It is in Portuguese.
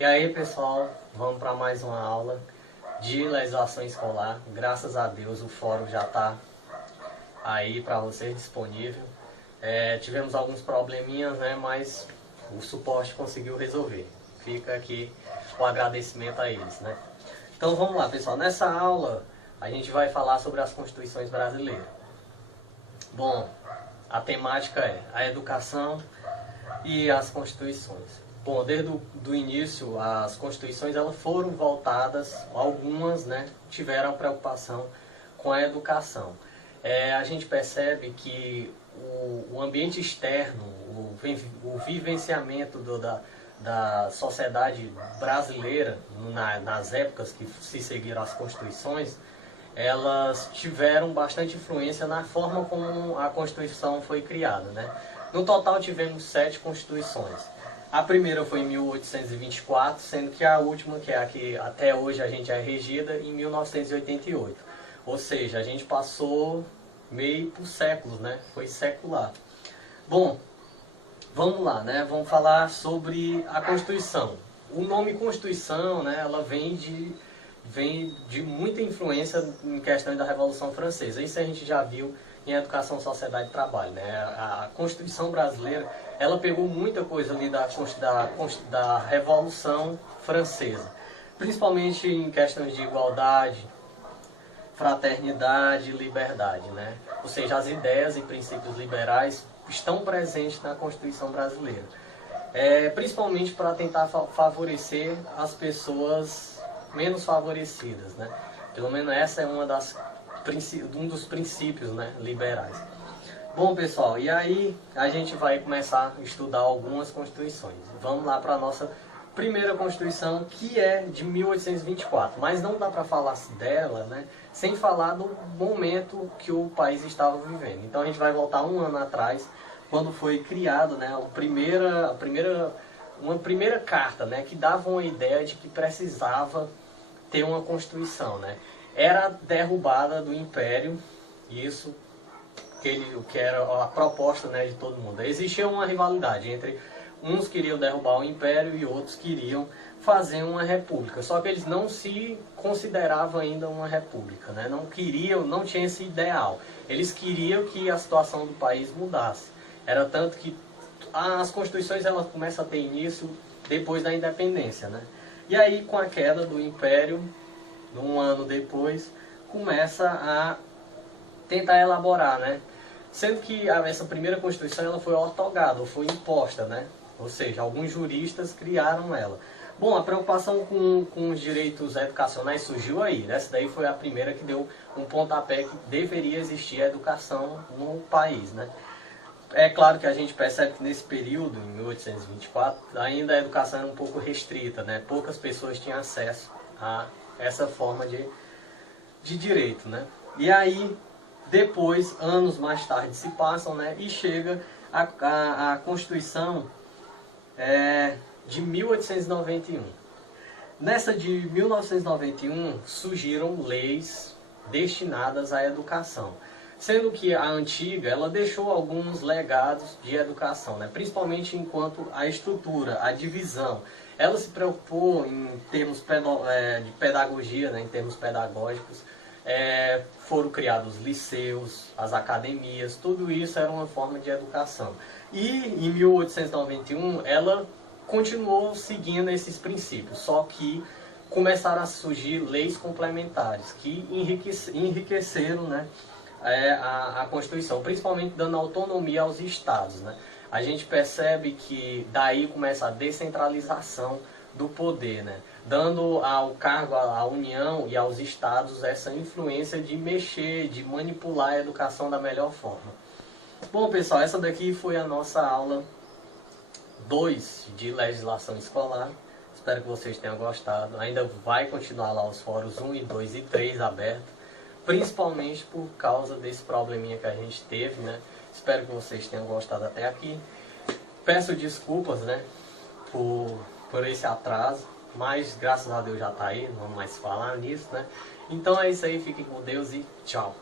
E aí, pessoal, vamos para mais uma aula de legislação escolar. Graças a Deus o fórum já está aí para vocês disponível. Tivemos alguns probleminhas, né, mas o suporte conseguiu resolver. Fica aqui o agradecimento a eles, né? Então vamos lá, pessoal. Nessa aula a gente vai falar sobre as constituições brasileiras. Bom, a temática é a educação e as constituições. Bom, desde o início, as constituições elas foram voltadas, algumas, né, tiveram preocupação com a educação. A gente percebe que o ambiente externo, o vivenciamento da sociedade brasileira, nas épocas que se seguiram as constituições, elas tiveram bastante influência na forma como a Constituição foi criada, né? No total tivemos 7 constituições. A primeira foi em 1824, sendo que a última, que é a que até hoje a gente é regida, em 1988. Ou seja, a gente passou meio por séculos, né? Foi secular. Bom, vamos lá, né? Vamos falar sobre a Constituição. O nome Constituição, né? Ela vem de muita influência em questões da Revolução Francesa. Isso a gente já viu em Educação, Sociedade e Trabalho, né? A Constituição brasileira, ela pegou muita coisa ali da Revolução Francesa, principalmente em questões de igualdade, fraternidade e liberdade, né? Ou seja, as ideias e princípios liberais estão presentes na Constituição brasileira, principalmente para tentar favorecer as pessoas menos favorecidas, né? Pelo menos essa é um dos princípios, né, liberais. Bom, pessoal, e aí a gente vai começar a estudar algumas constituições. Vamos lá para a nossa primeira Constituição, que é de 1824. Mas não dá para falar dela, né, sem falar do momento que o país estava vivendo. Então a gente vai voltar um ano atrás, quando foi criado, né, uma primeira carta, né, que dava uma ideia de que precisava ter uma Constituição, né? Era derrubada do Império, isso que era a proposta, né, de todo mundo. Existia uma rivalidade entre uns queriam derrubar o Império e outros queriam fazer uma república. Só que eles não se consideravam ainda uma república, né? Não tinha esse ideal. Eles queriam que a situação do país mudasse. Era tanto que as constituições elas começam a ter início depois da independência, né? E aí, com a queda do Império, um ano depois, começa a tentar elaborar, né? Sendo que essa primeira Constituição ela foi ortogada, ou foi imposta, né? Ou seja, alguns juristas criaram ela. Bom, a preocupação com os direitos educacionais surgiu aí. Essa daí foi a primeira que deu um pontapé que deveria existir a educação no país, né? É claro que a gente percebe que nesse período, em 1824, ainda a educação era um pouco restrita, né? Poucas pessoas tinham acesso a essa forma de direito, né? E aí, depois, anos mais tarde se passam, né? E chega a Constituição de 1891. Nessa de 1991, surgiram leis destinadas à educação. Sendo que a antiga, ela deixou alguns legados de educação, né? Principalmente enquanto a estrutura, a divisão. Ela se preocupou em termos de pedagogia, né? Em termos pedagógicos. Foram criados liceus, as academias, tudo isso era uma forma de educação. E em 1891, ela continuou seguindo esses princípios, só que começaram a surgir leis complementares que enriqueceram, né, a Constituição, principalmente dando autonomia aos estados, né? A gente percebe que daí começa a descentralização do poder, né? Dando ao cargo, à União e aos estados essa influência de mexer, de manipular a educação da melhor forma. Bom, pessoal, essa daqui foi a nossa aula 2 de legislação escolar. Espero que vocês tenham gostado. Ainda vai continuar lá os fóruns 1, 2 e 3 abertos, principalmente por causa desse probleminha que a gente teve, né? Espero que vocês tenham gostado até aqui. Peço desculpas, né, por esse atraso, mas graças a Deus já está aí, não vamos mais falar nisso, né? Então é isso aí, fiquem com Deus e tchau!